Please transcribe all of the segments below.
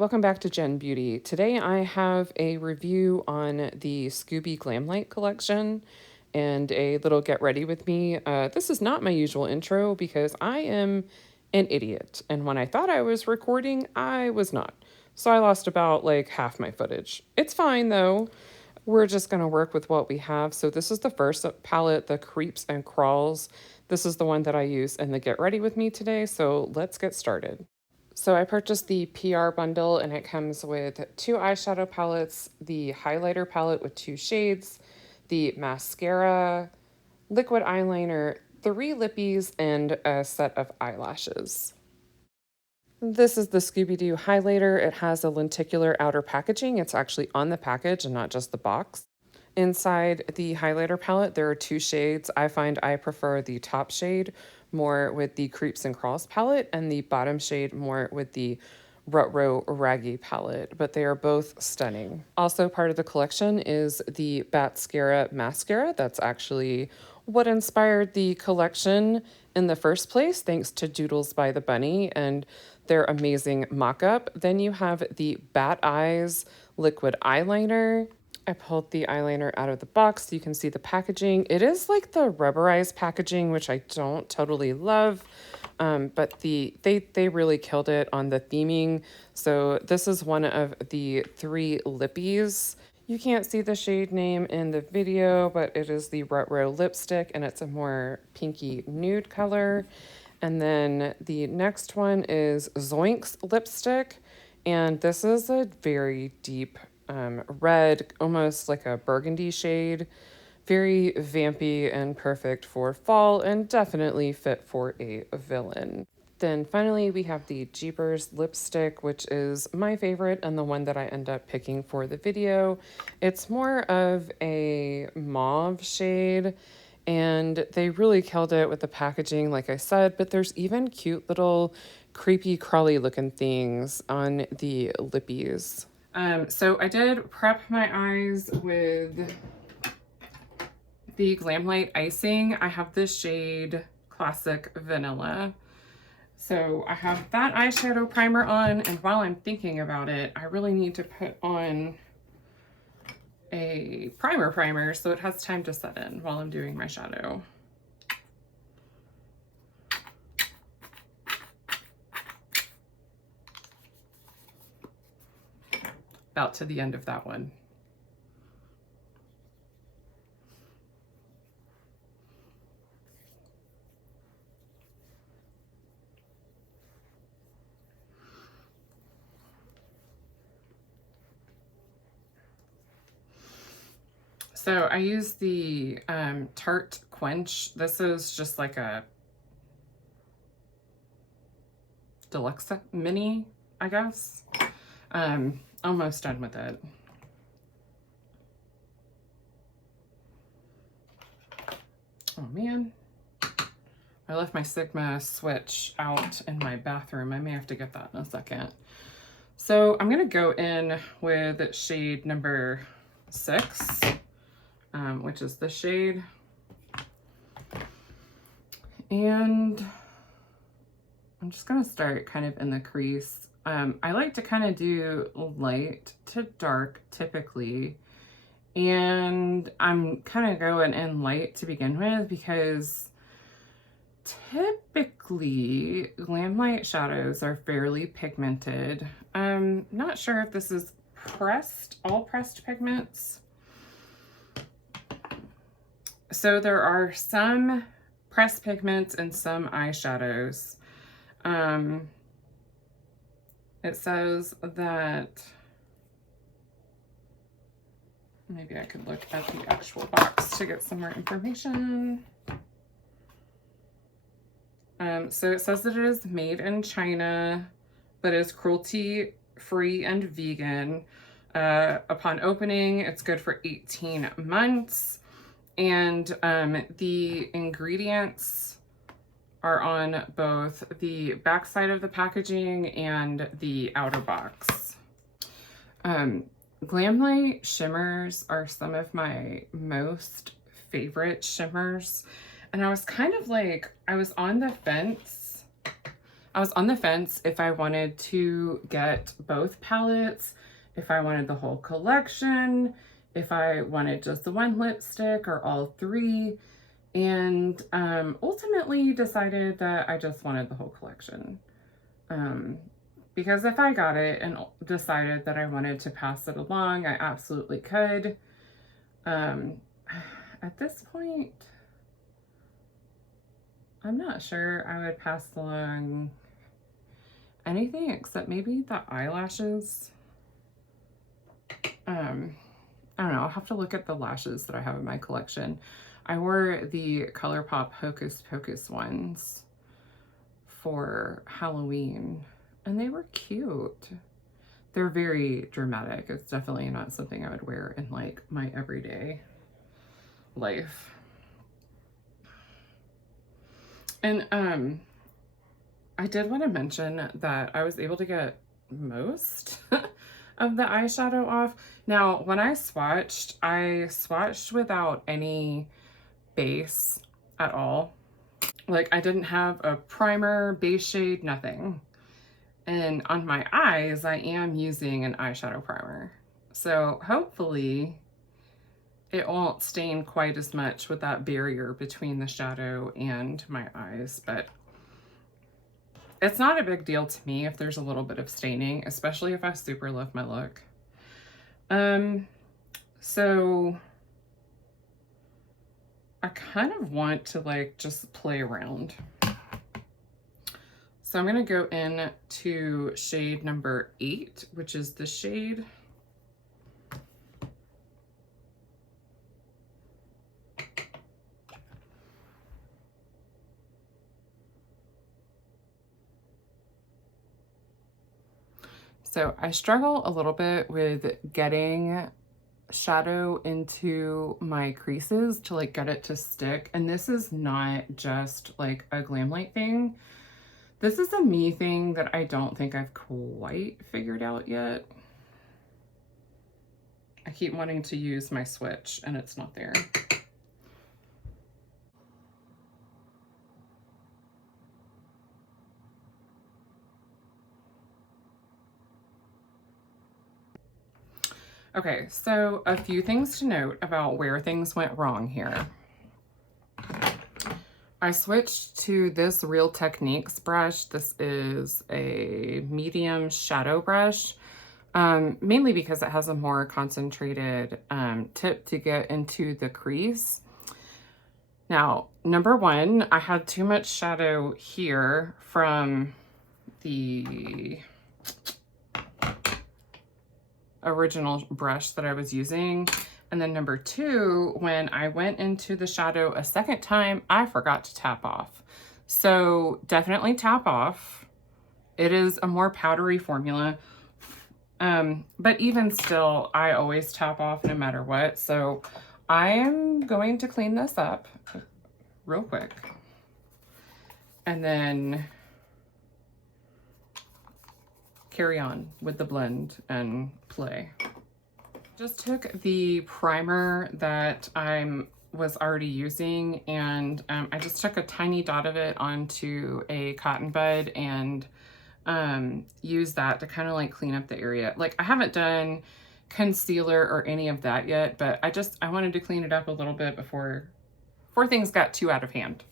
welcome back to Gen Beauty. Today I have a review on the Scooby Glamlite collection and a little get ready with me. This is not my usual intro because I am an idiot, and when I thought I was recording, I was not. So I lost about like half my footage. It's fine though. We're just going to work with what we have. So this is the first palette, the Creeps and Crawls. This is the one that I use in the Get Ready With Me today, so let's get started. So I purchased the PR bundle and it comes with 2 eyeshadow palettes, the highlighter palette with 2 shades, the mascara, liquid eyeliner, 3 lippies, and a set of eyelashes. This is the Scooby-Doo highlighter. It has a lenticular outer packaging. It's actually on the package and not just the box. Inside the highlighter palette, there are 2 shades. I find I prefer the top shade more with the Creeps and Crawls palette and the bottom shade more with the Rutro Raggy palette, but they are both stunning. Also part of the collection is the Batscara mascara. That's actually what inspired the collection in the first place, thanks to Doodles by the Bunny and their amazing mock-up. Then you have the Bat Eyes liquid eyeliner. I pulled the eyeliner out of the box so you can see the packaging. It is like the rubberized packaging, which I don't totally love, but they really killed it on the theming. So this is one of the 3 lippies. You can't see the shade name in the video, but it is the Rutro lipstick, and it's a more pinky nude color. And then the next one is Zoinks lipstick, and this is a very deep red, almost like a burgundy shade. Very vampy and perfect for fall and definitely fit for a villain. Then finally we have the Jeepers lipstick, which is my favorite and the one that I end up picking for the video. It's more of a mauve shade and they really killed it with the packaging, like I said, but there's even cute little creepy crawly looking things on the lippies. So I did prep my eyes with the Glamlite icing. I have this shade Classic Vanilla. So I have that eyeshadow primer on, and while I'm thinking about it, I really need to put on a primer so it has time to set in while I'm doing my shadow. About to the end of that one. So I use the Tarte Quench. This is just like a deluxe mini, I guess. Almost done with it. Oh man, I left my Sigma switch out in my bathroom. I may have to get that in a second. So I'm gonna go in with shade number 6, which is this shade. And I'm just gonna start kind of in the crease. I like to kind of do light to dark typically, and I'm kind of going in light to begin with because typically Glamlite shadows are fairly pigmented. I'm not sure if this is all pressed pigments. So there are some pressed pigments and some eyeshadows. It says that, maybe I could look at the actual box to get some more information. So it says that it is made in China, but is cruelty-free and vegan. Upon opening, it's good for 18 months. And the ingredients are on both the back side of the packaging and the outer box. Glamlite shimmers are some of my most favorite shimmers. And I was kind of like, I was on the fence I was on the fence if I wanted to get both palettes, if I wanted the whole collection, if I wanted just the one lipstick or all three, and ultimately decided that I just wanted the whole collection. Because if I got it and decided that I wanted to pass it along, I absolutely could. At this point, I'm not sure I would pass along anything except maybe the eyelashes. I don't know, I'll have to look at the lashes that I have in my collection. I wore the ColourPop Hocus Pocus ones for Halloween, and they were cute. They're very dramatic. It's definitely not something I would wear in like my everyday life. And I did want to mention that I was able to get most of the eyeshadow off. Now, when I swatched without any base at all. Like, I didn't have a primer, base shade, nothing. And on my eyes, I am using an eyeshadow primer. So hopefully it won't stain quite as much with that barrier between the shadow and my eyes, but it's not a big deal to me if there's a little bit of staining, especially if I super love my look. So I kind of want to like just play around. So I'm gonna go in to shade number 8, which is the shade. So I struggle a little bit with getting shadow into my creases to like get it to stick. And this is not just like a Glamlite thing. This is a me thing that I don't think I've quite figured out yet. I keep wanting to use my switch and it's not there. Okay, so a few things to note about where things went wrong here. I switched to this Real Techniques brush. This is a medium shadow brush, mainly because it has a more concentrated tip to get into the crease. Now, number one, I had too much shadow here from the original brush that I was using. And then number two, when I went into the shadow a second time, I forgot to tap off. So definitely tap off. It is a more powdery formula. But even still, I always tap off no matter what. So I am going to clean this up real quick. And then carry on with the blend and play. Just took the primer that I was already using and I just took a tiny dot of it onto a cotton bud and used that to kind of like clean up the area. Like I haven't done concealer or any of that yet, but I wanted to clean it up a little bit before things got too out of hand.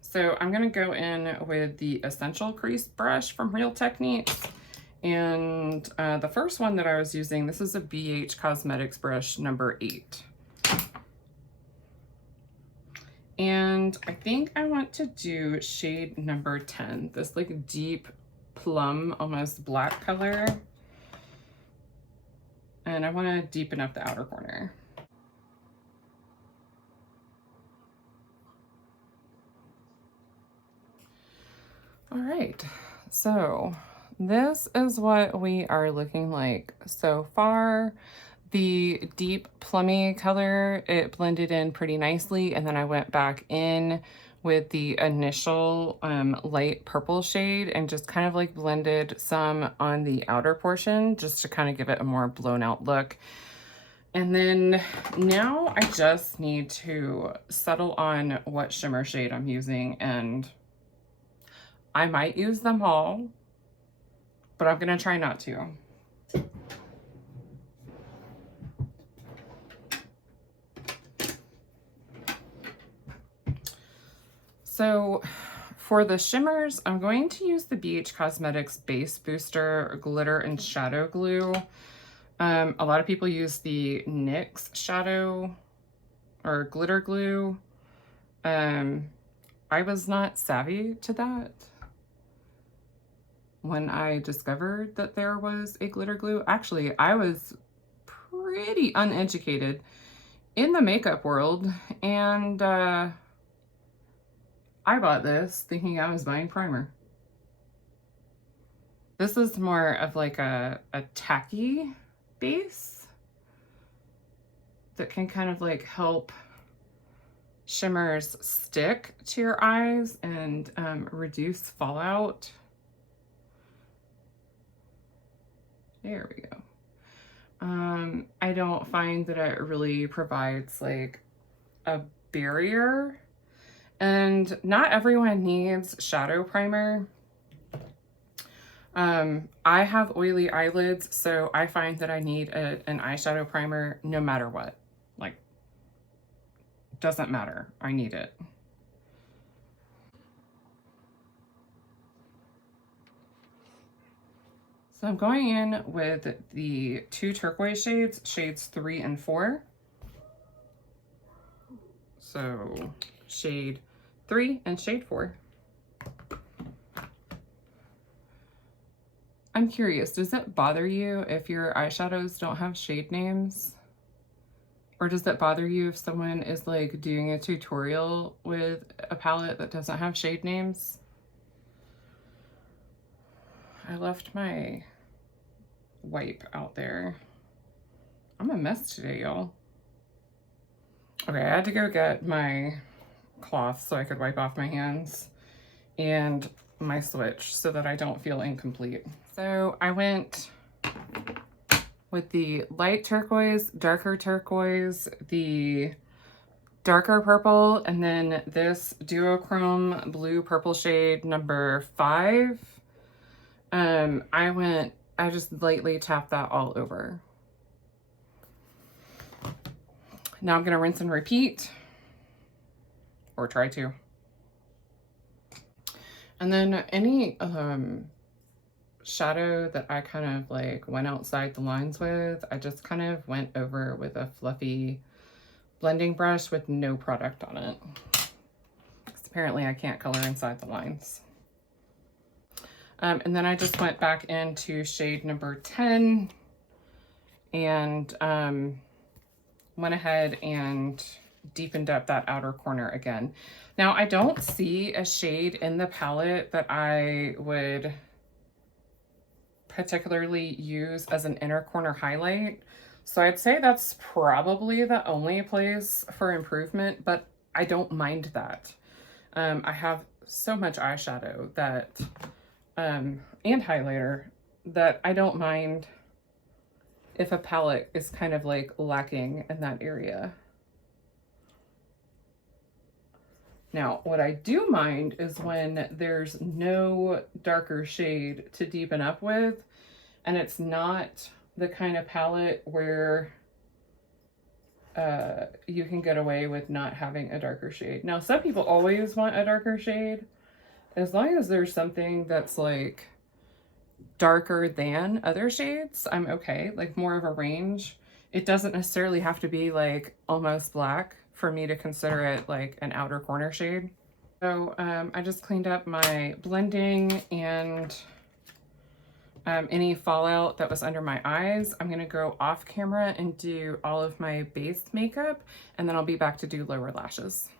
So I'm gonna go in with the Essential Crease brush from Real Techniques. And the first one that I was using, this is a BH Cosmetics brush number 8. And I think I want to do shade number 10, this like deep plum, almost black color. And I wanna deepen up the outer corner. All right, so this is what we are looking like so far. The deep plummy color, it blended in pretty nicely, and then I went back in with the initial light purple shade and just kind of like blended some on the outer portion just to kind of give it a more blown out look. And then now I just need to settle on what shimmer shade I'm using, and I might use them all, but I'm gonna try not to. So for the shimmers, I'm going to use the BH Cosmetics Base Booster Glitter and Shadow Glue. A lot of people use the NYX Shadow or Glitter Glue. I was not savvy to that when I discovered that there was a glitter glue. Actually, I was pretty uneducated in the makeup world, and I bought this thinking I was buying primer. This is more of like a tacky base that can kind of like help shimmers stick to your eyes and reduce fallout. There we go. I don't find that it really provides like a barrier, and not everyone needs shadow primer. I have oily eyelids, so I find that I need an eyeshadow primer no matter what. Like, doesn't matter, I need it. So I'm going in with the two turquoise shades, shades 3 and 4. So shade 3 and shade 4. I'm curious, does it bother you if your eyeshadows don't have shade names? Or does it bother you if someone is like doing a tutorial with a palette that doesn't have shade names? I left my wipe out there. I'm a mess today, y'all. Okay, I had to go get my cloth so I could wipe off my hands and my switch so that I don't feel incomplete. So I went with the light turquoise, darker turquoise, the darker purple, and then this duochrome blue purple shade number 5. I just lightly tapped that all over. Now I'm gonna rinse and repeat, or try to. And then any shadow that I kind of like went outside the lines with, I just kind of went over with a fluffy blending brush with no product on it. Because apparently I can't color inside the lines. And then I just went back into shade number 10 and went ahead and deepened up that outer corner again. Now I don't see a shade in the palette that I would particularly use as an inner corner highlight. So I'd say that's probably the only place for improvement, but I don't mind that. I have so much eyeshadow that, and highlighter, that I don't mind if a palette is kind of like lacking in that area. Now, what I do mind is when there's no darker shade to deepen up with, and it's not the kind of palette where you can get away with not having a darker shade. Now, some people always want a darker shade. As long as there's something that's like darker than other shades, I'm okay, like more of a range. It doesn't necessarily have to be like almost black for me to consider it like an outer corner shade. So I just cleaned up my blending and any fallout that was under my eyes. I'm gonna go off camera and do all of my base makeup, and then I'll be back to do lower lashes.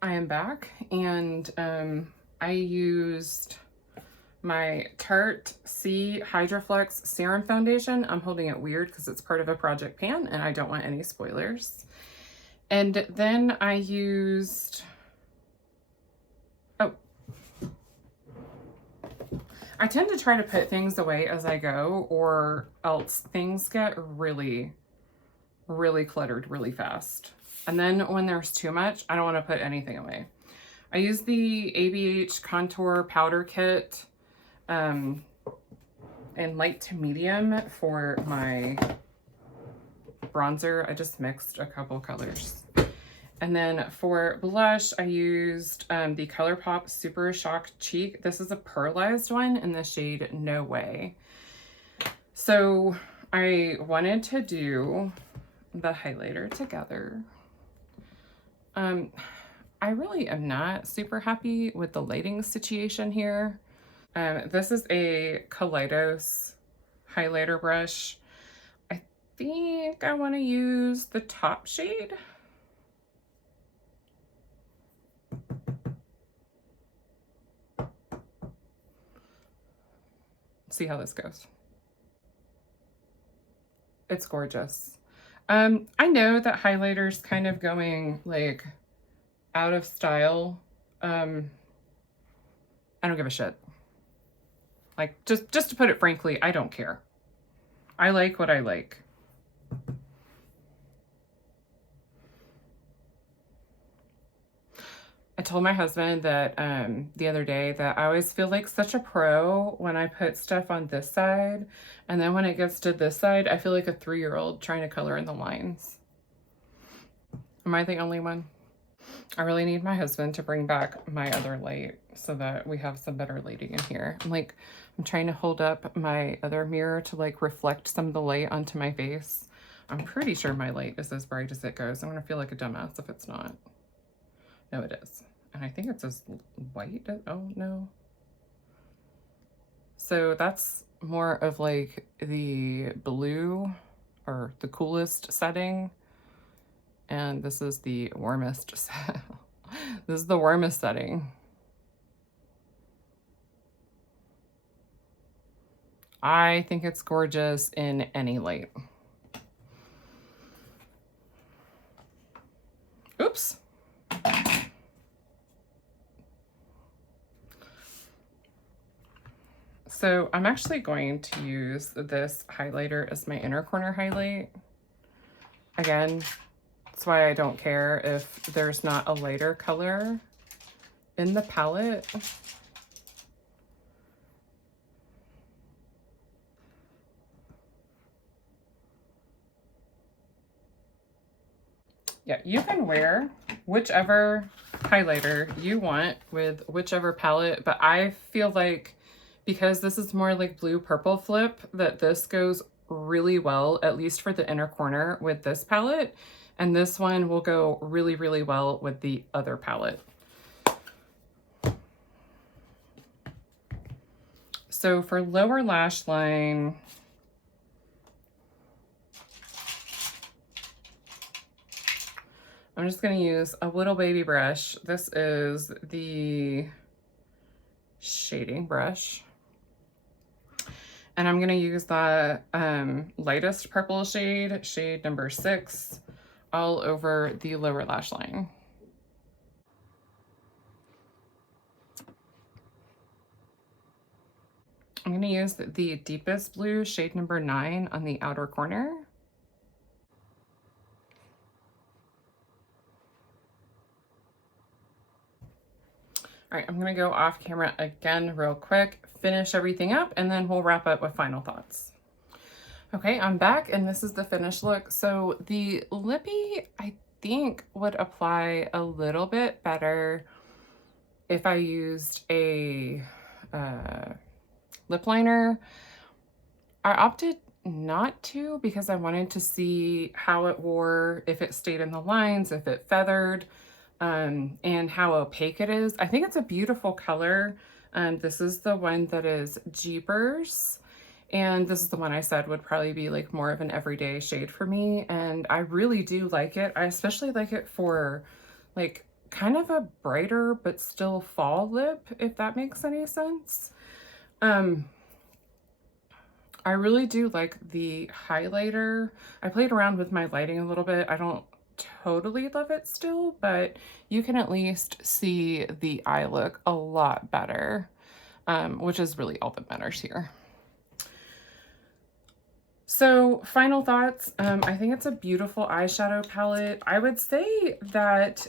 I am back, and I used my Tarte C Hydroflex Serum Foundation. I'm holding it weird because it's part of a project pan and I don't want any spoilers. And then I used, I tend to try to put things away as I go, or else things get really really cluttered really fast. And then when there's too much, I don't want to put anything away. I use the ABH Contour Powder Kit in light to medium for my bronzer. I just mixed a couple colors. And then for blush, I used the ColourPop Super Shock Cheek. This is a pearlized one in the shade No Way. So I wanted to do the highlighter together. I really am not super happy with the lighting situation here. This is a Kaleidos highlighter brush. I think I want to use the top shade. See how this goes. It's gorgeous. I know that highlighter's kind of going like out of style. I don't give a shit. Like, just to put it frankly, I don't care. I like what I like. I told my husband that the other day that I always feel like such a pro when I put stuff on this side, and then when it gets to this side, I feel like a 3-year-old trying to color in the lines. Am I the only one? I really need my husband to bring back my other light so that we have some better lighting in here. I'm trying to hold up my other mirror to like reflect some of the light onto my face. I'm pretty sure my light is as bright as it goes. I'm gonna feel like a dumbass if it's not. No, it is. And I think it's as white. Oh, no. So that's more of like the blue or the coolest setting. And this is the warmest. This is the warmest setting. I think it's gorgeous in any light. Oops. So I'm actually going to use this highlighter as my inner corner highlight. Again, that's why I don't care if there's not a lighter color in the palette. Yeah, you can wear whichever highlighter you want with whichever palette, but I feel like because this is more like blue purple flip, that this goes really well, at least for the inner corner with this palette. And this one will go really, really well with the other palette. So for lower lash line, I'm just going to use a little baby brush. This is the shading brush. And I'm going to use the lightest purple shade, shade number 6, all over the lower lash line. I'm going to use the deepest blue, shade number 9, on the outer corner. All right, I'm gonna go off camera again real quick, finish everything up, and then we'll wrap up with final thoughts. Okay, I'm back, and this is the finished look. So the lippy, I think, would apply a little bit better if I used a lip liner. I opted not to because I wanted to see how it wore, if it stayed in the lines, if it feathered. And how opaque it is. I think it's a beautiful color. This is the one that is Jeepers. And this is the one I said would probably be like more of an everyday shade for me. And I really do like it. I especially like it for like kind of a brighter but still fall lip, if that makes any sense. I really do like the highlighter. I played around with my lighting a little bit. I don't totally love it still, but you can at least see the eye look a lot better, which is really all that matters here. So final thoughts. I think it's a beautiful eyeshadow palette. I would say that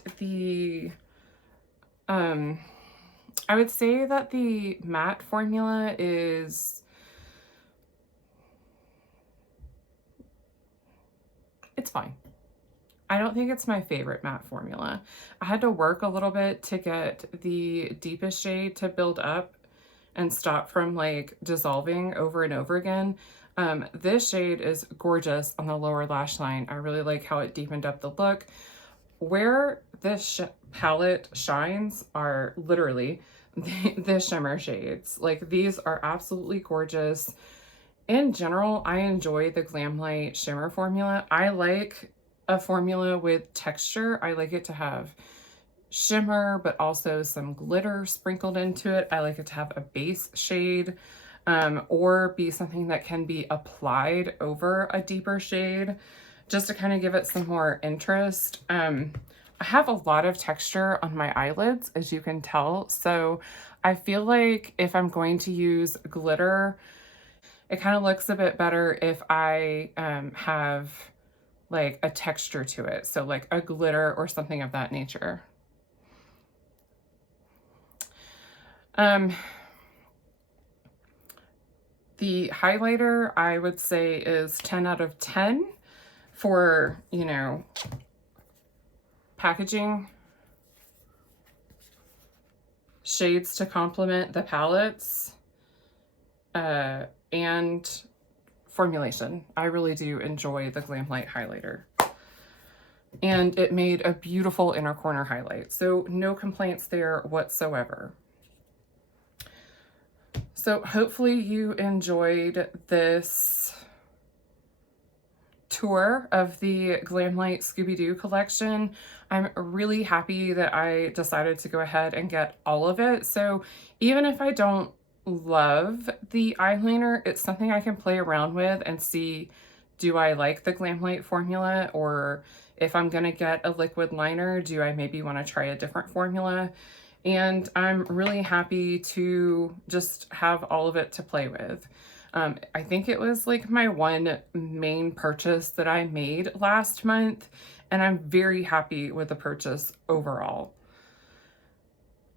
um, the matte formula is, it's fine. I don't think it's my favorite matte formula. I had to work a little bit to get the deepest shade to build up and stop from like dissolving over and over again. This shade is gorgeous on the lower lash line. I really like how it deepened up the look. Where this palette shines are literally the shimmer shades. Like, these are absolutely gorgeous. In general, I enjoy the Glamlite shimmer formula. I like a formula with texture. I like it to have shimmer, but also some glitter sprinkled into it. I like it to have a base shade, or be something that can be applied over a deeper shade, just to kind of give it some more interest. I have a lot of texture on my eyelids, as you can tell, so I feel like if I'm going to use glitter, it kind of looks a bit better if I have like a texture to it, so like a glitter or something of that nature. The highlighter, I would say, is 10 out of 10 for, you know, packaging shades to complement the palettes, and formulation. I really do enjoy the Glamlite highlighter. And it made a beautiful inner corner highlight, so no complaints there whatsoever. So hopefully you enjoyed this tour of the Glamlite Scooby-Doo collection. I'm really happy that I decided to go ahead and get all of it. So even if I don't love the eyeliner, it's something I can play around with and see, do I like the Glamlite formula? Or if I'm gonna get a liquid liner, do I maybe want to try a different formula? And I'm really happy to just have all of it to play with. I think it was like my one main purchase that I made last month, and I'm very happy with the purchase overall.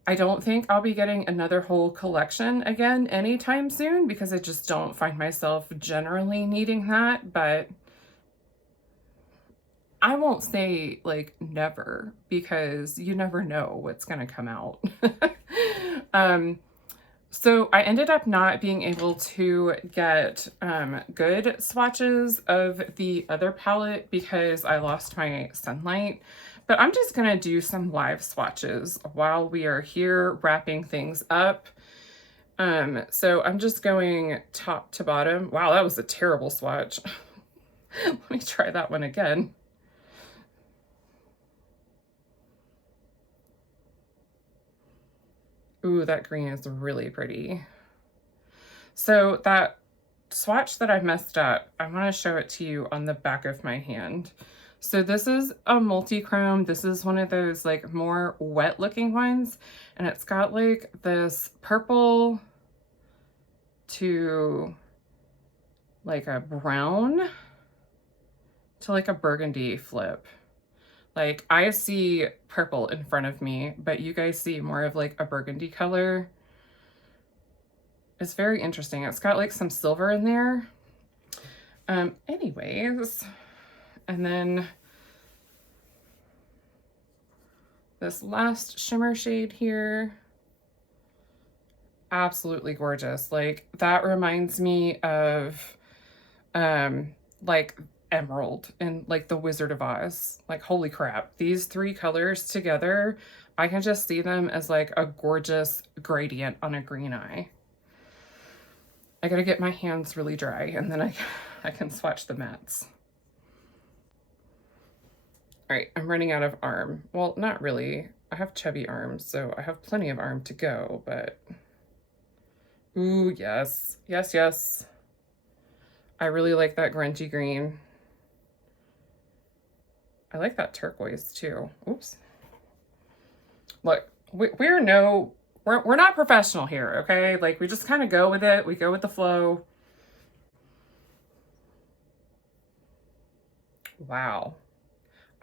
I don't think I'll be getting another whole collection again anytime soon, because I just don't find myself generally needing that, but I won't say like never, because you never know what's going to come out. So I ended up not being able to get good swatches of the other palette because I lost my sunlight, but I'm just going to do some live swatches while we are here wrapping things up. So I'm just going top to bottom. Wow, that was a terrible swatch. Let me try that one again. Ooh, that green is really pretty. So that swatch that I messed up, I want to show it to you on the back of my hand. So this is a multi-chrome. This is one of those like more wet looking ones, and it's got like this purple to like a brown to like a burgundy flip. Like, I see purple in front of me, but you guys see more of like a burgundy color. It's very interesting. It's got like some silver in there. Anyways, and then this last shimmer shade here, absolutely gorgeous. Like, that reminds me of like emerald and like the Wizard of Oz. Like, holy crap, these three colors together, I can just see them as like a gorgeous gradient on a green eye. I gotta get my hands really dry and then I can swatch the mattes. All right, I'm running out of arm. Well, not really. I have chubby arms, so I have plenty of arm to go, but ooh, yes, yes, yes. I really like that grungy green. I like that turquoise too. Oops. Look, we're not professional here, okay? Like, we just kind of go with it. We go with the flow. Wow.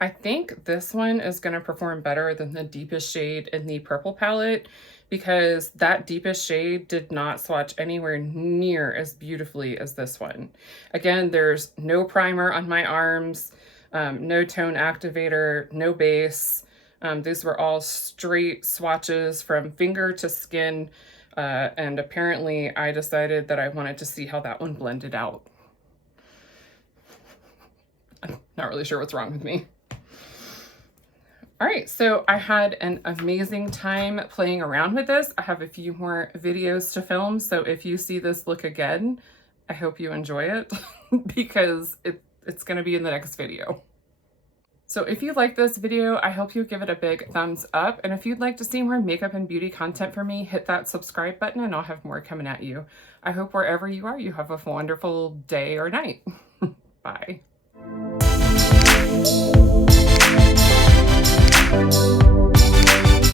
I think this one is going to perform better than the deepest shade in the purple palette because that deepest shade did not swatch anywhere near as beautifully as this one. Again, there's no primer on my arms, no tone activator, no base. These were all straight swatches from finger to skin. And apparently I decided that I wanted to see how that one blended out. I'm not really sure what's wrong with me. All right, so I had an amazing time playing around with this. I have a few more videos to film, so if you see this look again, I hope you enjoy it because it's gonna be in the next video. So if you like this video, I hope you give it a big thumbs up. And if you'd like to see more makeup and beauty content from me, hit that subscribe button and I'll have more coming at you. I hope wherever you are, you have a wonderful day or night. Bye.